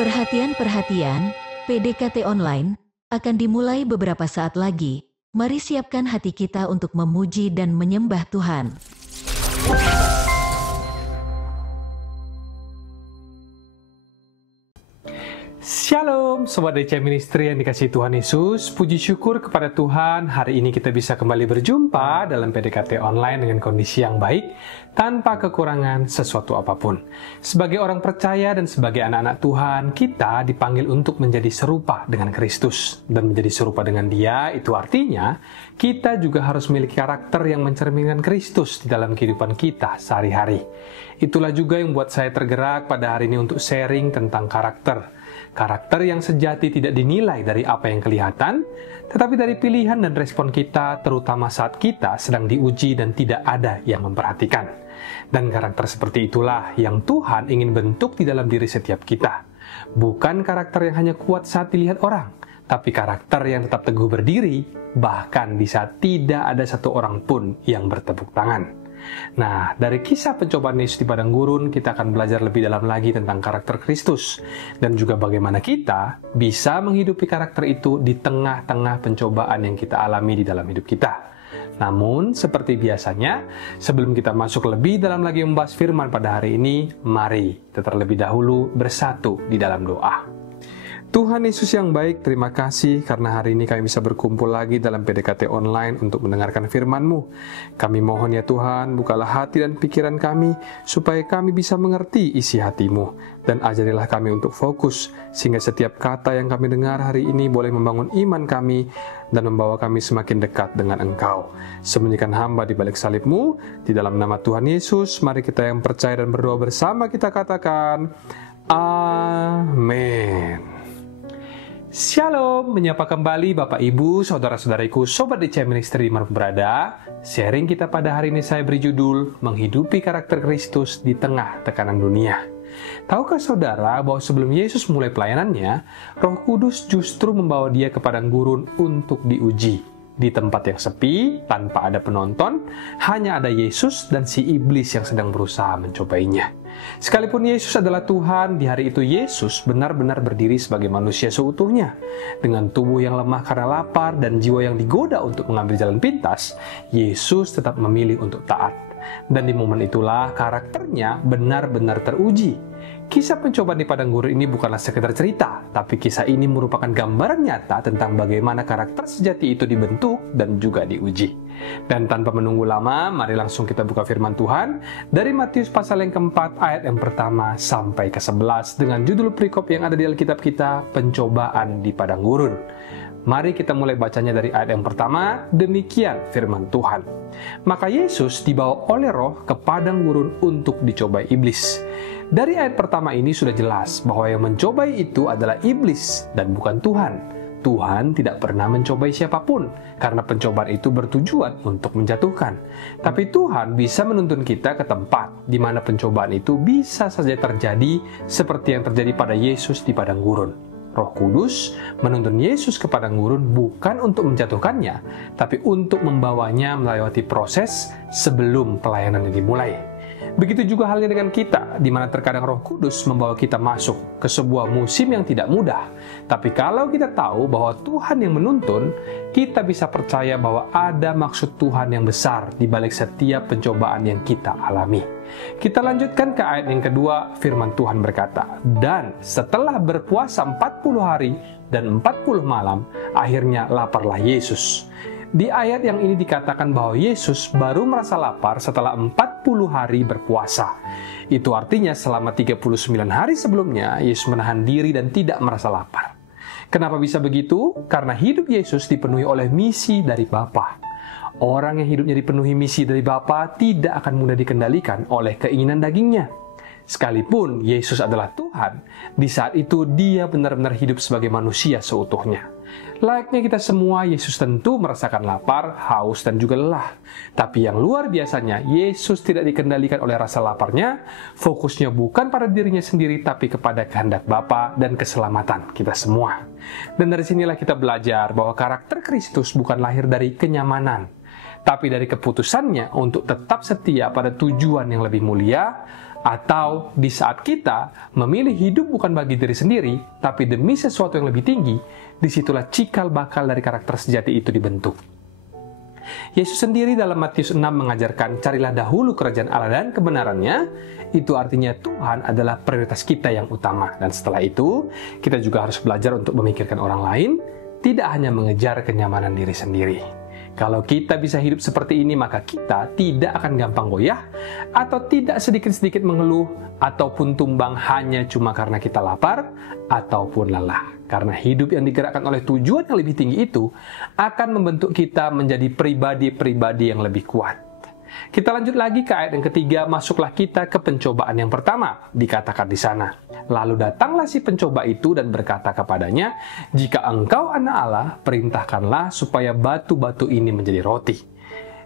Perhatian, PDKT Online akan dimulai beberapa saat lagi. Mari siapkan hati kita untuk memuji dan menyembah Tuhan. Shalom, Sobat DC Ministry yang dikasihi Tuhan Yesus. Puji syukur kepada Tuhan, hari ini kita bisa kembali berjumpa dalam PDKT Online dengan kondisi yang baik, tanpa kekurangan sesuatu apapun. Sebagai orang percaya dan sebagai anak-anak Tuhan, kita dipanggil untuk menjadi serupa dengan Kristus. Dan menjadi serupa dengan Dia, itu artinya kita juga harus memiliki karakter yang mencerminkan Kristus di dalam kehidupan kita sehari-hari. Itulah juga yang membuat saya tergerak pada hari ini untuk sharing tentang karakter. Karakter yang sejati tidak dinilai dari apa yang kelihatan, tetapi dari pilihan dan respon kita, terutama saat kita sedang diuji dan tidak ada yang memperhatikan. Dan karakter seperti itulah yang Tuhan ingin bentuk di dalam diri setiap kita. Bukan karakter yang hanya kuat saat dilihat orang, tapi karakter yang tetap teguh berdiri, bahkan di saat tidak ada satu orang pun yang bertepuk tangan. Nah, dari kisah pencobaan Yesus di padang gurun, kita akan belajar lebih dalam lagi tentang karakter Kristus dan juga bagaimana kita bisa menghidupi karakter itu di tengah-tengah pencobaan yang kita alami di dalam hidup kita. Namun, seperti biasanya, sebelum kita masuk lebih dalam lagi membahas firman pada hari ini, mari kita terlebih dahulu bersatu di dalam doa. Tuhan Yesus yang baik, terima kasih karena hari ini kami bisa berkumpul lagi dalam PDKT Online untuk mendengarkan firman-Mu. Kami mohon ya Tuhan, bukalah hati dan pikiran kami, supaya kami bisa mengerti isi hati-Mu. Dan ajarilah kami untuk fokus, sehingga setiap kata yang kami dengar hari ini boleh membangun iman kami, dan membawa kami semakin dekat dengan Engkau. Sembunyikan hamba di balik salib-Mu, di dalam nama Tuhan Yesus, mari kita yang percaya dan berdoa bersama kita katakan, Amin. Shalom, menyapa kembali Bapak Ibu, Saudara-saudariku, Sobat DC Ministry dimanapun berada. Sharing kita pada hari ini saya beri judul, Menghidupi Karakter Kristus di Tengah Tekanan Dunia. Tahukah saudara bahwa sebelum Yesus mulai pelayanannya, Roh Kudus justru membawa dia ke padang gurun untuk diuji. Di tempat yang sepi, tanpa ada penonton, hanya ada Yesus dan si iblis yang sedang berusaha mencobainya. Sekalipun Yesus adalah Tuhan, di hari itu Yesus benar-benar berdiri sebagai manusia seutuhnya. Dengan tubuh yang lemah karena lapar dan jiwa yang digoda untuk mengambil jalan pintas, Yesus tetap memilih untuk taat. Dan di momen itulah karakternya benar-benar teruji. Kisah pencobaan di padang gurun ini bukanlah sekedar cerita, tapi kisah ini merupakan gambaran nyata tentang bagaimana karakter sejati itu dibentuk dan juga diuji. Dan tanpa menunggu lama, mari langsung kita buka firman Tuhan dari Matius pasal yang keempat, ayat yang pertama sampai ke-11 dengan judul perikop yang ada di Alkitab kita, Pencobaan di Padang Gurun. Mari kita mulai bacanya dari ayat yang pertama, demikian firman Tuhan. Maka Yesus dibawa oleh Roh ke padang gurun untuk dicobai iblis. Dari ayat pertama ini sudah jelas bahwa yang mencobai itu adalah iblis dan bukan Tuhan. Tuhan tidak pernah mencobai siapapun, karena pencobaan itu bertujuan untuk menjatuhkan. Tapi Tuhan bisa menuntun kita ke tempat di mana pencobaan itu bisa saja terjadi seperti yang terjadi pada Yesus di padang gurun. Roh Kudus menuntun Yesus ke padang gurun bukan untuk menjatuhkannya, tapi untuk membawanya melewati proses sebelum pelayanannya dimulai. Begitu juga halnya dengan kita, di mana terkadang Roh Kudus membawa kita masuk ke sebuah musim yang tidak mudah. Tapi kalau kita tahu bahwa Tuhan yang menuntun, kita bisa percaya bahwa ada maksud Tuhan yang besar di balik setiap pencobaan yang kita alami. Kita lanjutkan ke ayat yang kedua, firman Tuhan berkata, dan setelah berpuasa 40 hari dan 40 malam, akhirnya laparlah Yesus. Di ayat yang ini dikatakan bahwa Yesus baru merasa lapar setelah 40 hari berpuasa. Itu artinya selama 39 hari sebelumnya, Yesus menahan diri dan tidak merasa lapar. Kenapa bisa begitu? Karena hidup Yesus dipenuhi oleh misi dari Bapa. Orang yang hidupnya dipenuhi misi dari Bapa tidak akan mudah dikendalikan oleh keinginan dagingnya. Sekalipun Yesus adalah Tuhan, di saat itu Dia benar-benar hidup sebagai manusia seutuhnya. Layaknya kita semua, Yesus tentu merasakan lapar, haus, dan juga lelah. Tapi yang luar biasanya, Yesus tidak dikendalikan oleh rasa laparnya, fokusnya bukan pada dirinya sendiri, tapi kepada kehendak Bapa dan keselamatan kita semua. Dan dari sinilah kita belajar bahwa karakter Kristus bukan lahir dari kenyamanan, tapi dari keputusannya untuk tetap setia pada tujuan yang lebih mulia, atau di saat kita memilih hidup bukan bagi diri sendiri, tapi demi sesuatu yang lebih tinggi, disitulah cikal bakal dari karakter sejati itu dibentuk. Yesus sendiri dalam Matius 6 mengajarkan, carilah dahulu kerajaan Allah dan kebenarannya. Itu artinya Tuhan adalah prioritas kita yang utama. Dan setelah itu, kita juga harus belajar untuk memikirkan orang lain, tidak hanya mengejar kenyamanan diri sendiri. Kalau kita bisa hidup seperti ini, maka kita tidak akan gampang goyah, atau tidak sedikit-sedikit mengeluh, ataupun tumbang hanya cuma karena kita lapar, ataupun lelah. Karena hidup yang digerakkan oleh tujuan yang lebih tinggi itu, akan membentuk kita menjadi pribadi-pribadi yang lebih kuat. Kita lanjut lagi ke ayat yang ketiga, masuklah kita ke pencobaan yang pertama, dikatakan di sana. Lalu datanglah si pencoba itu dan berkata kepadanya, jika engkau anak Allah, perintahkanlah supaya batu-batu ini menjadi roti.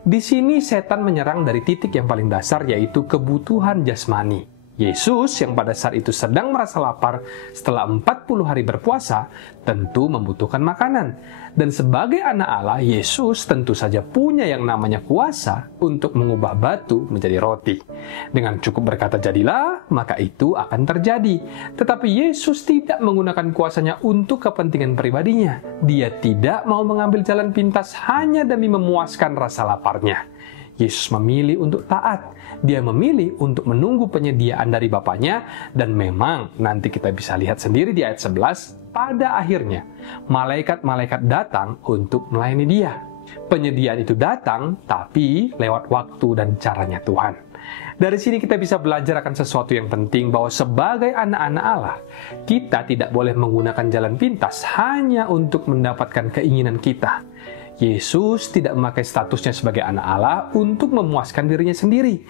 Di sini setan menyerang dari titik yang paling dasar, yaitu kebutuhan jasmani. Yesus yang pada saat itu sedang merasa lapar setelah 40 hari berpuasa, tentu membutuhkan makanan. Dan sebagai anak Allah, Yesus tentu saja punya yang namanya kuasa untuk mengubah batu menjadi roti. Dengan cukup berkata jadilah, maka itu akan terjadi. Tetapi Yesus tidak menggunakan kuasanya untuk kepentingan pribadinya. Dia tidak mau mengambil jalan pintas hanya demi memuaskan rasa laparnya. Yesus memilih untuk taat. Dia memilih untuk menunggu penyediaan dari Bapaknya, dan memang nanti kita bisa lihat sendiri di ayat 11, pada akhirnya malaikat-malaikat datang untuk melayani dia. Penyediaan itu datang, tapi lewat waktu dan caranya Tuhan. Dari sini kita bisa belajar akan sesuatu yang penting, bahwa sebagai anak-anak Allah, kita tidak boleh menggunakan jalan pintas hanya untuk mendapatkan keinginan kita. Yesus tidak memakai statusnya sebagai anak Allah untuk memuaskan dirinya sendiri.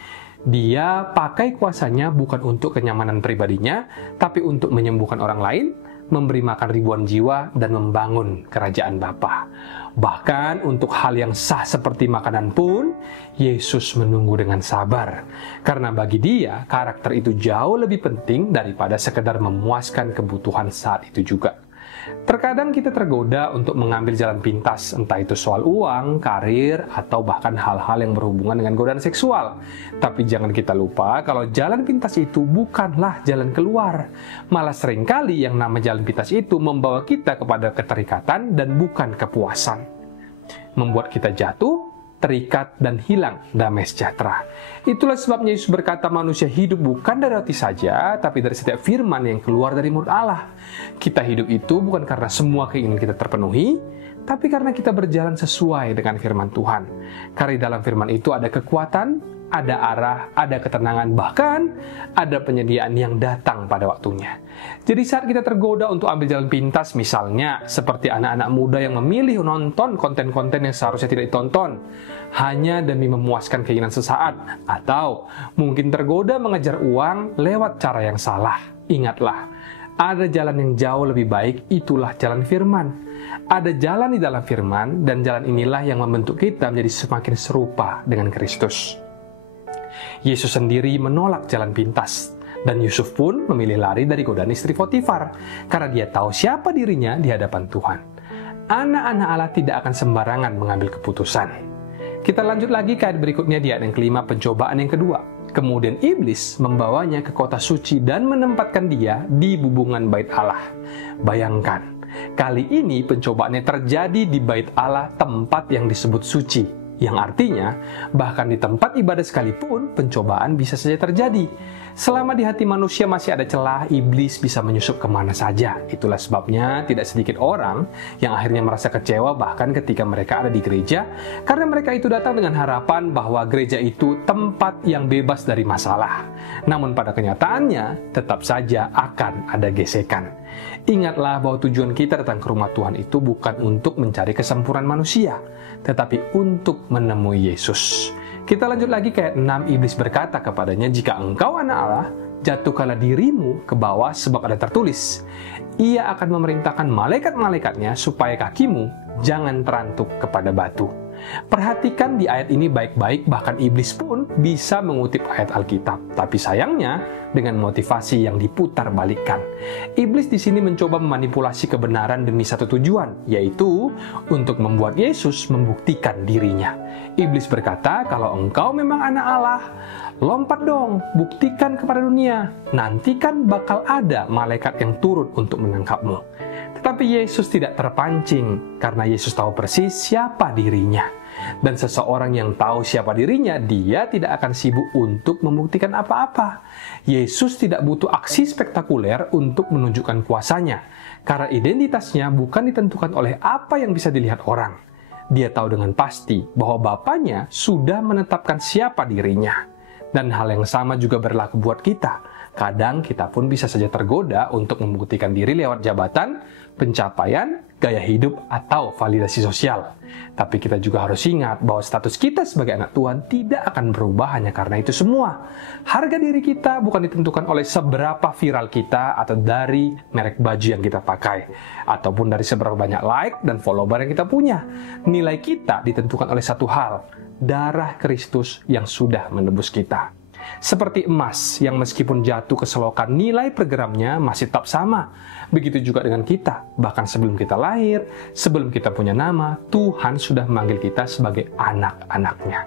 Dia pakai kuasanya bukan untuk kenyamanan pribadinya, tapi untuk menyembuhkan orang lain, memberi makan ribuan jiwa, dan membangun kerajaan Bapa. Bahkan untuk hal yang sah seperti makanan pun, Yesus menunggu dengan sabar. Karena bagi dia, karakter itu jauh lebih penting daripada sekedar memuaskan kebutuhan saat itu juga. Terkadang kita tergoda untuk mengambil jalan pintas, entah itu soal uang, karir, atau bahkan hal-hal yang berhubungan dengan godaan seksual. Tapi jangan kita lupa kalau jalan pintas itu bukanlah jalan keluar. Malah seringkali yang nama jalan pintas itu membawa kita kepada keterikatan dan bukan kepuasan. Membuat kita jatuh, terikat, dan hilang damai sejahtera. Itulah sebabnya Yesus berkata manusia hidup bukan dari roti saja, tapi dari setiap firman yang keluar dari mulut Allah. Kita hidup itu bukan karena semua keinginan kita terpenuhi, tapi karena kita berjalan sesuai dengan firman Tuhan. Karena di dalam firman itu ada kekuatan, ada arah, ada ketenangan, bahkan ada penyediaan yang datang pada waktunya. Jadi saat kita tergoda untuk ambil jalan pintas, misalnya seperti anak-anak muda yang memilih nonton konten-konten yang seharusnya tidak ditonton, hanya demi memuaskan keinginan sesaat, atau mungkin tergoda mengejar uang lewat cara yang salah. Ingatlah, ada jalan yang jauh lebih baik, itulah jalan firman. Ada jalan di dalam firman, dan jalan inilah yang membentuk kita menjadi semakin serupa dengan Kristus. Yesus sendiri menolak jalan pintas, dan Yusuf pun memilih lari dari godaan istri Potifar, karena dia tahu siapa dirinya di hadapan Tuhan. Anak-anak Allah tidak akan sembarangan mengambil keputusan. Kita lanjut lagi ke ayat berikutnya di ayat yang kelima, pencobaan yang kedua. Kemudian iblis membawanya ke kota suci dan menempatkan dia di bubungan bait Allah. Bayangkan, kali ini pencobaannya terjadi di bait Allah, tempat yang disebut suci. Yang artinya, bahkan di tempat ibadah sekalipun, pencobaan bisa saja terjadi. Selama di hati manusia masih ada celah, iblis bisa menyusup kemana saja. Itulah sebabnya tidak sedikit orang yang akhirnya merasa kecewa bahkan ketika mereka ada di gereja, karena mereka itu datang dengan harapan bahwa gereja itu tempat yang bebas dari masalah. Namun pada kenyataannya, tetap saja akan ada gesekan. Ingatlah bahwa tujuan kita datang ke rumah Tuhan itu bukan untuk mencari kesempurnaan manusia, tetapi untuk menemui Yesus. Kita lanjut lagi ke ayat 6, iblis berkata kepadanya, jika engkau anak Allah, jatuhkanlah dirimu ke bawah, sebab ada tertulis, ia akan memerintahkan malaikat-malaikatnya supaya kakimu jangan terantuk kepada batu. Perhatikan di ayat ini baik-baik, bahkan iblis pun bisa mengutip ayat Alkitab. Tapi sayangnya, dengan motivasi yang diputar balikkan. Iblis di sini mencoba memanipulasi kebenaran demi satu tujuan, yaitu untuk membuat Yesus membuktikan dirinya. Iblis berkata, kalau engkau memang anak Allah, lompat dong, buktikan kepada dunia. Nanti kan bakal ada malaikat yang turun untuk menangkapmu. Tetapi Yesus tidak terpancing, karena Yesus tahu persis siapa dirinya. Dan seseorang yang tahu siapa dirinya, dia tidak akan sibuk untuk membuktikan apa-apa. Yesus tidak butuh aksi spektakuler untuk menunjukkan kuasanya, karena identitasnya bukan ditentukan oleh apa yang bisa dilihat orang. Dia tahu dengan pasti bahwa Bapaknya sudah menetapkan siapa dirinya. Dan hal yang sama juga berlaku buat kita. Kadang kita pun bisa saja tergoda untuk membuktikan diri lewat jabatan, pencapaian, gaya hidup, atau validasi sosial. Tapi kita juga harus ingat bahwa status kita sebagai anak Tuhan tidak akan berubah hanya karena itu semua. Harga diri kita bukan ditentukan oleh seberapa viral kita atau dari merek baju yang kita pakai, ataupun dari seberapa banyak like dan follower yang kita punya. Nilai kita ditentukan oleh satu hal, darah Kristus yang sudah menebus kita. Seperti emas yang meskipun jatuh ke selokan, nilai per gramnya masih tetap sama. Begitu juga dengan kita. Bahkan sebelum kita lahir, sebelum kita punya nama, Tuhan sudah memanggil kita sebagai anak-anaknya.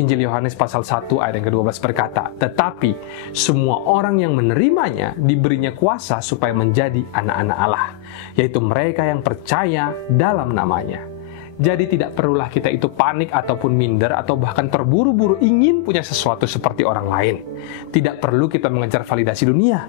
Injil Yohanes pasal 1 ayat yang ke-12 berkata, tetapi semua orang yang menerimanya diberinya kuasa supaya menjadi anak-anak Allah, yaitu mereka yang percaya dalam namanya. Jadi tidak perlulah kita itu panik ataupun minder atau bahkan terburu-buru ingin punya sesuatu seperti orang lain. Tidak perlu kita mengejar validasi dunia.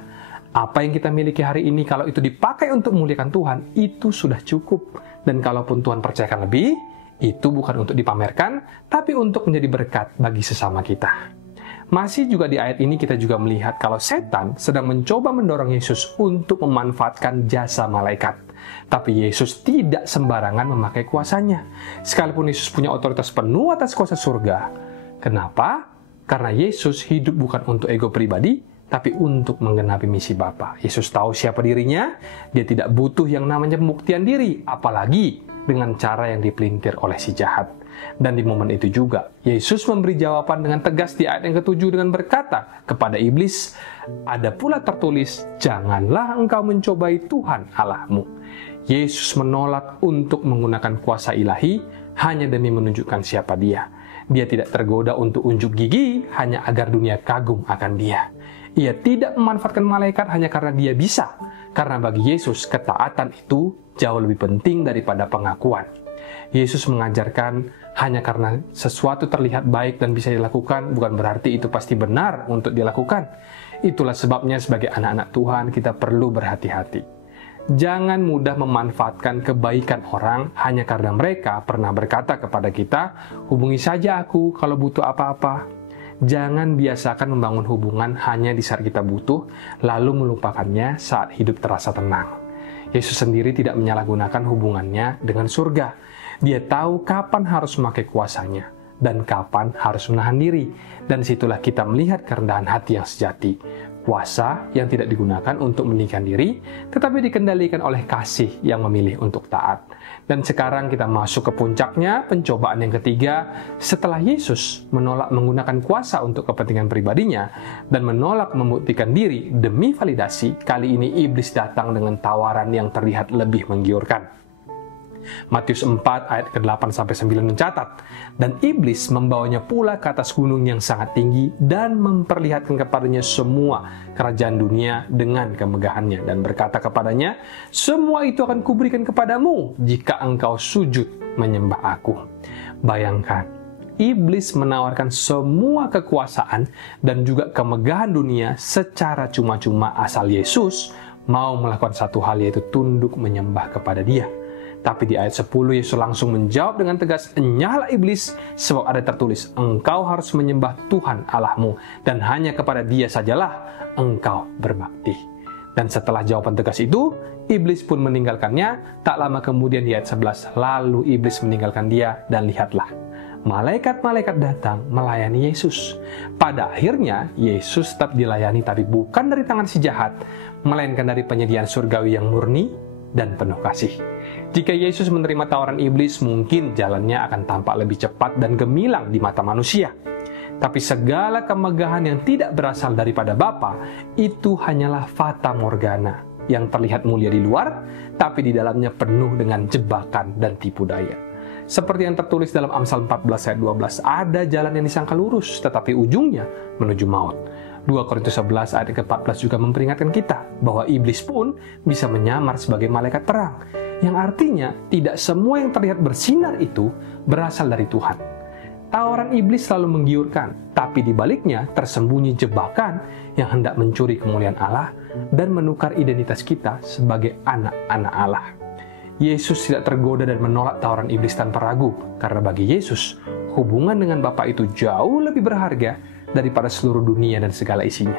Apa yang kita miliki hari ini kalau itu dipakai untuk memuliakan Tuhan, itu sudah cukup. Dan kalaupun Tuhan percayakan lebih, itu bukan untuk dipamerkan, tapi untuk menjadi berkat bagi sesama kita. Masih juga di ayat ini kita juga melihat kalau setan sedang mencoba mendorong Yesus untuk memanfaatkan jasa malaikat. Tapi Yesus tidak sembarangan memakai kuasanya. Sekalipun Yesus punya otoritas penuh atas kuasa surga. Kenapa? Karena Yesus hidup bukan untuk ego pribadi, tapi untuk menggenapi misi Bapa. Yesus tahu siapa dirinya, dia tidak butuh yang namanya pembuktian diri, apalagi dengan cara yang dipelintir oleh si jahat. Dan di momen itu juga, Yesus memberi jawaban dengan tegas di ayat yang ke-7 dengan berkata kepada iblis, ada pula tertulis, janganlah engkau mencobai Tuhan Allahmu. Yesus menolak untuk menggunakan kuasa ilahi hanya demi menunjukkan siapa dia. Dia tidak tergoda untuk unjuk gigi hanya agar dunia kagum akan dia. Ia tidak memanfaatkan malaikat hanya karena dia bisa. Karena bagi Yesus, ketaatan itu jauh lebih penting daripada pengakuan. Yesus mengajarkan hanya karena sesuatu terlihat baik dan bisa dilakukan, bukan berarti itu pasti benar untuk dilakukan. Itulah sebabnya sebagai anak-anak Tuhan kita perlu berhati-hati. Jangan mudah memanfaatkan kebaikan orang hanya karena mereka pernah berkata kepada kita, hubungi saja aku kalau butuh apa-apa. Jangan biasakan membangun hubungan hanya di saat kita butuh, lalu melupakannya saat hidup terasa tenang. Yesus sendiri tidak menyalahgunakan hubungannya dengan surga. Dia tahu kapan harus memakai kuasanya dan kapan harus menahan diri. Dan situlah kita melihat kerendahan hati yang sejati. Kuasa yang tidak digunakan untuk meninggikan diri, tetapi dikendalikan oleh kasih yang memilih untuk taat. Dan sekarang kita masuk ke puncaknya, pencobaan yang ketiga, setelah Yesus menolak menggunakan kuasa untuk kepentingan pribadinya, dan menolak membuktikan diri demi validasi, kali ini iblis datang dengan tawaran yang terlihat lebih menggiurkan. Matius 4 ayat ke-8-9 mencatat, dan iblis membawanya pula ke atas gunung yang sangat tinggi dan memperlihatkan kepadanya semua kerajaan dunia dengan kemegahannya dan berkata kepadanya, semua itu akan kuberikan kepadamu jika engkau sujud menyembah aku. Bayangkan, iblis menawarkan semua kekuasaan dan juga kemegahan dunia secara cuma-cuma asal Yesus mau melakukan satu hal, yaitu tunduk menyembah kepada dia. Tapi di ayat 10 Yesus langsung menjawab dengan tegas, enyahlah iblis, sebab ada tertulis, engkau harus menyembah Tuhan Allahmu, dan hanya kepada dia sajalah engkau berbakti. Dan setelah jawaban tegas itu, iblis pun meninggalkannya. Tak lama kemudian di ayat 11, lalu iblis meninggalkan dia, dan lihatlah, malaikat-malaikat datang melayani Yesus. Pada akhirnya, Yesus tetap dilayani, tapi bukan dari tangan si jahat, melainkan dari penyediaan surgawi yang murni dan penuh kasih. Jika Yesus menerima tawaran iblis, mungkin jalannya akan tampak lebih cepat dan gemilang di mata manusia. Tapi segala kemegahan yang tidak berasal daripada Bapa, itu hanyalah fata morgana, yang terlihat mulia di luar, tapi di dalamnya penuh dengan jebakan dan tipu daya. Seperti yang tertulis dalam Amsal 14 ayat 12, ada jalan yang disangka lurus, tetapi ujungnya menuju maut. 2 Korintus 11 ayat ke-14 juga memperingatkan kita bahwa iblis pun bisa menyamar sebagai malaikat terang, yang artinya tidak semua yang terlihat bersinar itu berasal dari Tuhan. Tawaran iblis selalu menggiurkan, tapi di baliknya tersembunyi jebakan yang hendak mencuri kemuliaan Allah dan menukar identitas kita sebagai anak-anak Allah. Yesus tidak tergoda dan menolak tawaran iblis tanpa ragu, karena bagi Yesus, hubungan dengan Bapa itu jauh lebih berharga daripada seluruh dunia dan segala isinya.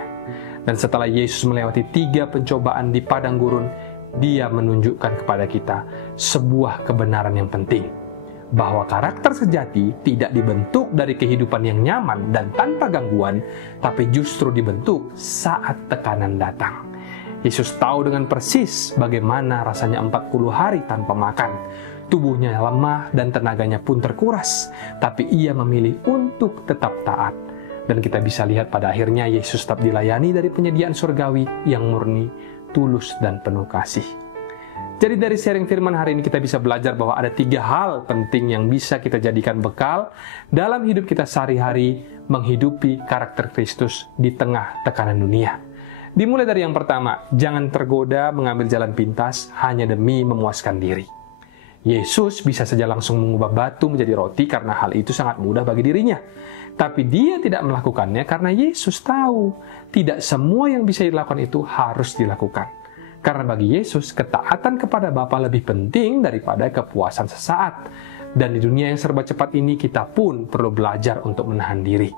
Dan setelah Yesus melewati 3 pencobaan di padang gurun, Dia menunjukkan kepada kita sebuah kebenaran yang penting, bahwa karakter sejati tidak dibentuk dari kehidupan yang nyaman dan tanpa gangguan, tapi justru dibentuk saat tekanan datang. Yesus tahu dengan persis bagaimana rasanya 40 hari tanpa makan. Tubuhnya lemah dan tenaganya pun terkuras, tapi Ia memilih untuk tetap taat. Dan kita bisa lihat pada akhirnya Yesus tetap dilayani dari penyediaan surgawi yang murni, tulus, dan penuh kasih. Jadi dari sharing firman hari ini kita bisa belajar bahwa ada 3 hal penting yang bisa kita jadikan bekal dalam hidup kita sehari-hari menghidupi karakter Kristus di tengah tekanan dunia. Dimulai dari yang pertama, jangan tergoda mengambil jalan pintas hanya demi memuaskan diri. Yesus bisa saja langsung mengubah batu menjadi roti karena hal itu sangat mudah bagi dirinya. Tapi Dia tidak melakukannya karena Yesus tahu tidak semua yang bisa dilakukan itu harus dilakukan. Karena bagi Yesus, ketaatan kepada Bapa lebih penting daripada kepuasan sesaat. Dan di dunia yang serba cepat ini, kita pun perlu belajar untuk menahan diri.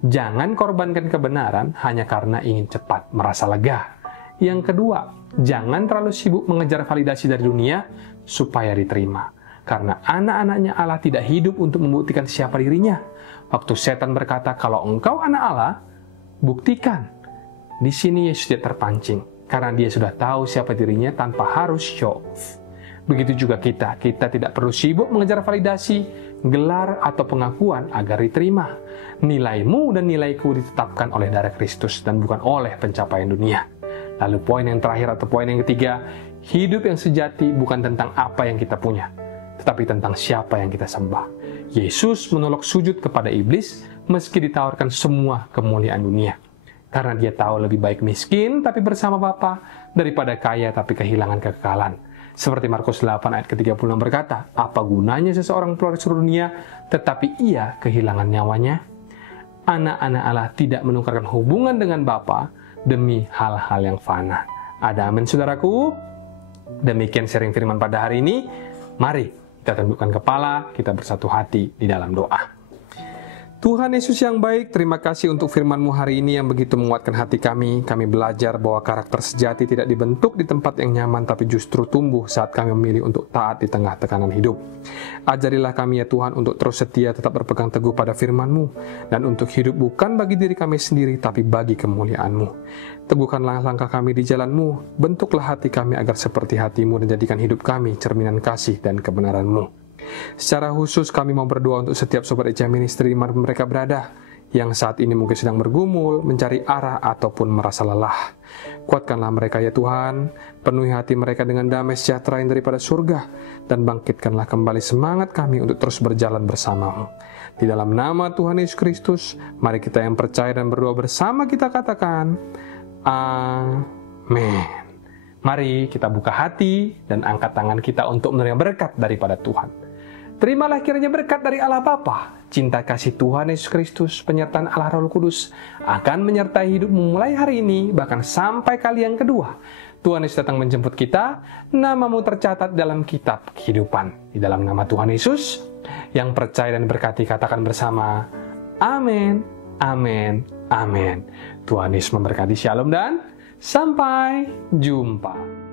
Jangan korbankan kebenaran hanya karena ingin cepat merasa lega. Yang kedua, jangan terlalu sibuk mengejar validasi dari dunia supaya diterima. Karena anak-anaknya Allah tidak hidup untuk membuktikan siapa dirinya. Waktu setan berkata, kalau engkau anak Allah, buktikan. Di sini Yesus tidak terpancing, karena Dia sudah tahu siapa dirinya tanpa harus show off. Begitu juga kita tidak perlu sibuk mengejar validasi, gelar, atau pengakuan agar diterima. Nilaimu dan nilaiku ditetapkan oleh darah Kristus dan bukan oleh pencapaian dunia. Lalu poin yang terakhir atau poin yang ketiga, hidup yang sejati bukan tentang apa yang kita punya, tetapi tentang siapa yang kita sembah. Yesus menolak sujud kepada iblis meski ditawarkan semua kemuliaan dunia. Karena Dia tahu lebih baik miskin tapi bersama Bapa daripada kaya tapi kehilangan kekekalan. Seperti Markus 8 ayat ke-36 berkata, apa gunanya seseorang keluar seluruh dunia tetapi ia kehilangan nyawanya? Anak-anak Allah tidak menukarkan hubungan dengan Bapa demi hal-hal yang fana. Ada amin saudaraku? Demikian sharing firman pada hari ini. Mari kita tundukkan kepala, kita bersatu hati di dalam doa. Tuhan Yesus yang baik, terima kasih untuk firman-Mu hari ini yang begitu menguatkan hati kami. Kami belajar bahwa karakter sejati tidak dibentuk di tempat yang nyaman, tapi justru tumbuh saat kami memilih untuk taat di tengah tekanan hidup. Ajarilah kami ya Tuhan untuk terus setia tetap berpegang teguh pada firman-Mu, dan untuk hidup bukan bagi diri kami sendiri, tapi bagi kemuliaan-Mu. Teguhkanlah langkah kami di jalan-Mu, bentuklah hati kami agar seperti hati-Mu, dan jadikan hidup kami cerminan kasih dan kebenaran-Mu. Secara khusus kami mau berdoa untuk setiap sobat ECA Ministry di mana mereka berada, yang saat ini mungkin sedang bergumul, mencari arah ataupun merasa lelah. Kuatkanlah mereka ya Tuhan, penuhi hati mereka dengan damai sejahtera yang daripada surga, dan bangkitkanlah kembali semangat kami untuk terus berjalan bersama-Mu. Di dalam nama Tuhan Yesus Kristus, mari kita yang percaya dan berdoa bersama kita katakan, Amin. Mari kita buka hati dan angkat tangan kita untuk menerima berkat daripada Tuhan. Terimalah kiranya berkat dari Allah Bapa, cinta kasih Tuhan Yesus Kristus, penyertaan Allah Roh Kudus akan menyertai hidupmu mulai hari ini, bahkan sampai kali yang kedua. Tuhan Yesus datang menjemput kita, namamu tercatat dalam kitab kehidupan. Di dalam nama Tuhan Yesus, yang percaya dan berkati katakan bersama, Amin, Amin, Amin. Tuhan Yesus memberkati, Shalom dan sampai jumpa.